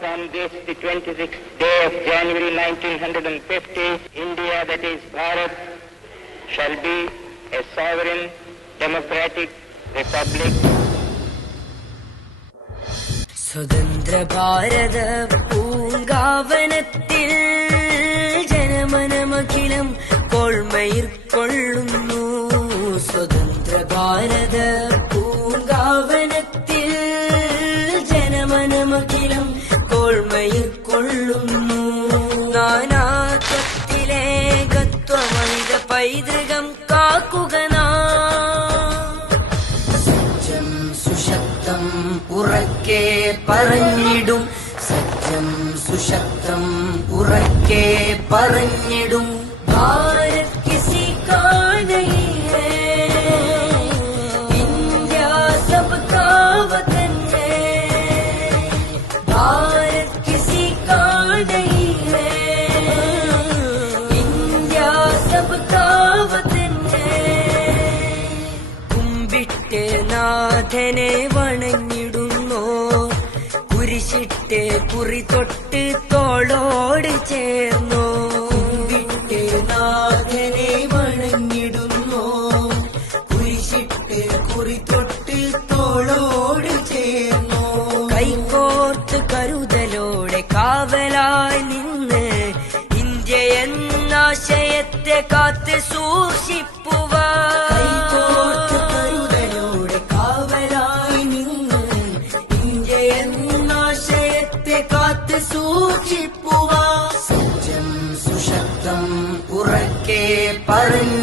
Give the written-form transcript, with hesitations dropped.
from this, the 26th day of January 1950, India, that is Bharat, shall be a sovereign, democratic republic. സ്വതന്ത്ര ഭാരത പൂങ്കാവനത്തിൽ ജനമനമഖിലം കോൾമയിർ കൊള്ളുന്നു. സ്വതന്ത്ര ഭാരത പൂങ്കാവനത്തിൽ ജനമനമഖിലം കോൾമയിർ കൊള്ളുന്നു. നാനാത്വത്തിലെ ഗത്വമൈത പൈതൃകം കാക്കുക സജ്ജം സുശക്തം ഉറക്കെ പറഞ്ഞിടും. സജ്ജം സുശക്തം ഉറക്കെ പറഞ്ഞിടും. ഭാരത് കിസി കാ നഹീ ഹൈ, ഇന്ത്യ സബ്കാ വതൻ ഹൈ. ഭാരത് കിസി കാ നഹീ ഹൈ, ഇന്ത്യ സബ്കാ വതൻ ഹൈ. കുമ്പിട്ട് നാഥനെ വണങ്ങിടുന്നോ, കുരിശിട്ട് കുറി തൊട്ട് തോളോട് ചേർന്നോ. കുമ്പിട്ട് നാഥനെ വണങ്ങിടുന്നോ, കുരിശിട്ട് കുറി തൊട്ട് തോളോട് ചേർന്നോ. കൈകോർത്ത് കരുതലോടെ കാവലായി നിന്ന് ഇന്ത്യ എന്നാശയത്തെ കാത്ത് സൂക്ഷിപ്പുവാൻ. കൈകോർത്ത് കരുതലോടെ കാവലായി നിന്ന് ഇന്ത്യ എന്നാശയത്തെ കാത്ത് സൂക്ഷിപ്പുവാൻ. സജ്ജം സുശക്തം ഉറക്കെ പറഞ്ഞു.